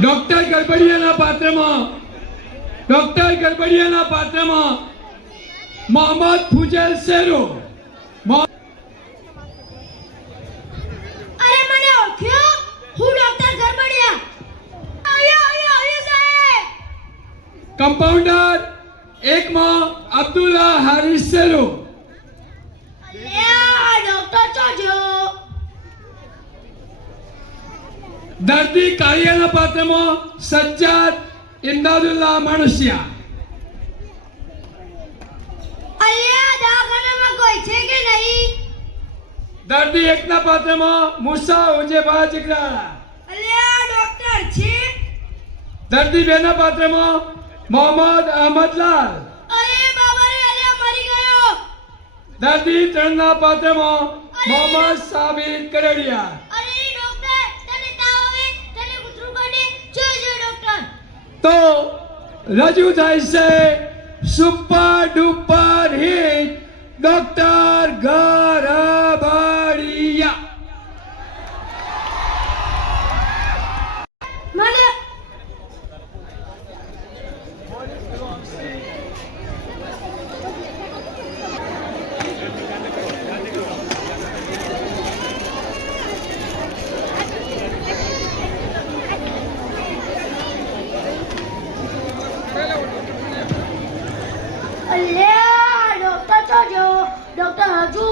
Doctor ગરબડિયાના પાત્રમાં મોહમ્મદ ફુજેલ શેરો. અરે મને ઓળખ્યો? હું ડોક્ટર ગરબડિયા. આયો સાહેબ. કમ્પાઉન્ડર એકમાં અબ્દુલ્લા હારિસ શેરો. અલ્યા ડોક્ટર ચોજો. દર્દી કાળિયાના પાત્રમાં સજ્જાદ ઇમદાદુલ્લાહ માણસિયા. અલ્યા દવાખાનામાં કોઈ છે કે નહીં? દર્દી એકના પાત્રમાં મુસા ઉજેબા જિગરાળા. અલ્યા ડોક્ટર છે? દર્દી બેના પાત્રમાં મોહમ્મદ અહમદલાલ. અરે બાબા રે, અલ્યા મરી ગયો. દર્દી ત્રણના પાત્રમાં મોહમ્મદ સાબિત કડડિયા. અરે ડોક્ટર, તને તાવ આવે, તને કૂતરું કરડે, જોજો ડોક્ટર. તો રજૂ થાય છે સુપર ડુપર હિટ ડોક્ટર ગરબડિયા. મને અલ્યા ડોક્ટર ચોજો. ડોક્ટર હજુ